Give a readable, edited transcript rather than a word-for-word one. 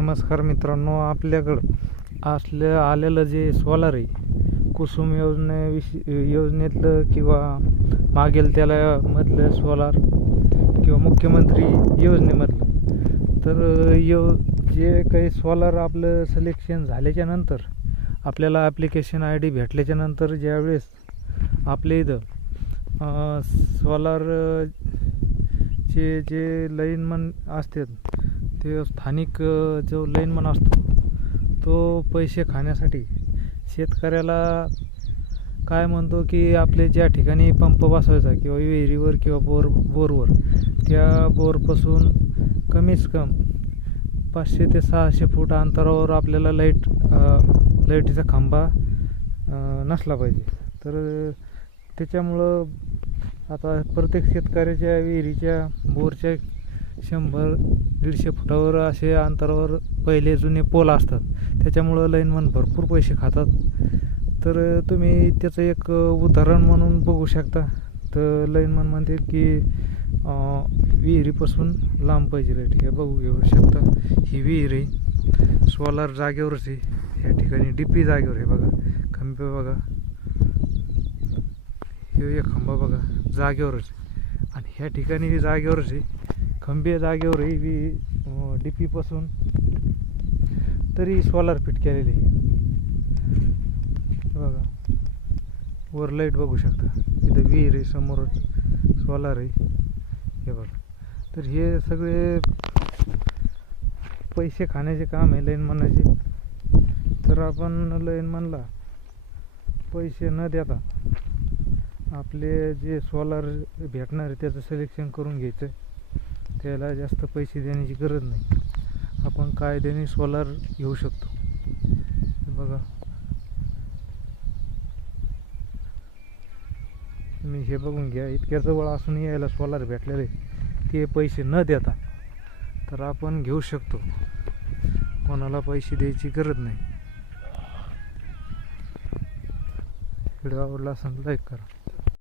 नमस्कार मित्रांनो, आपल्याकडं आलेलं जे सोलार आहे, कुसुम योजनेतलं किंवा मागेल त्याला मधलं सोलार किंवा मुख्यमंत्री योजनेमधलं, तर जे काही सोलार आपलं सिलेक्शन झाल्याच्या नंतर आपल्याला ॲप्लिकेशन ID भेटल्याच्या नंतर ज्यावेळेस आपल्या इथं सोलार जे लाईनमन असतात ते स्थानिक जो लाईनमन असतो तो पैसे खाण्यासाठी शेतकऱ्याला काय म्हणतो की आपले ज्या ठिकाणी पंप बसवायचा किंवा विहिरीवर किंवा बोरवर त्या बोरपासून कमीच कम 500 ते 600 फूट अंतरावर आपल्याला लाईटीचा खांबा नसला पाहिजे. तर त्याच्यामुळं आता प्रत्येक शेतकऱ्याच्या विहिरीच्या बोरच्या 100-150 फुटावर असे अंतरावर पहिले जुने पोल असतात. त्याच्यामुळं लाईनमन भरपूर पैसे खातात. तर तुम्ही त्याचं एक उदाहरण म्हणून बघू शकता. तर लाईनमन म्हणते की विहिरीपासून लांब पाहिजे लाईट. हे घेऊ शकता, ही विहीर आहे, सोलार जागेवरच आहे. ह्या ठिकाणी DP जागेवर आहे बघा, खंबे बघा, हे एक खांबा बघा जागेवरच आहे. आणि ह्या ठिकाणी जागेवरच आहे, खंबे जागेवर आहे. DP पासून तरी सोलार फिट केलेली आहे बघा. वर लाईट बघू शकता, इथं विहीर आहे, समोरच सोलार आहे हे बघा. तर हे सगळे पैसे खाण्याचे काम आहे लाईनमनाचे. तर आपण लाईनमनला पैसे न देता आपले जे सोलार भेटणार आहे त्याचं सिलेक्शन करून घ्यायचं आहे. त्याला जास्त पैसे देण्याची गरज नाही, आपण कायद्याने सोलार घेऊ शकतो. बघा तुम्ही हे बघून घ्या, इतक्या जवळ असून यायला सोलार भेटलेले ते पैसे न देता तर आपण घेऊ शकतो, कोणाला पैसे द्यायची गरज नाही. व्हिडिओ आवडला असेल लाईक करा.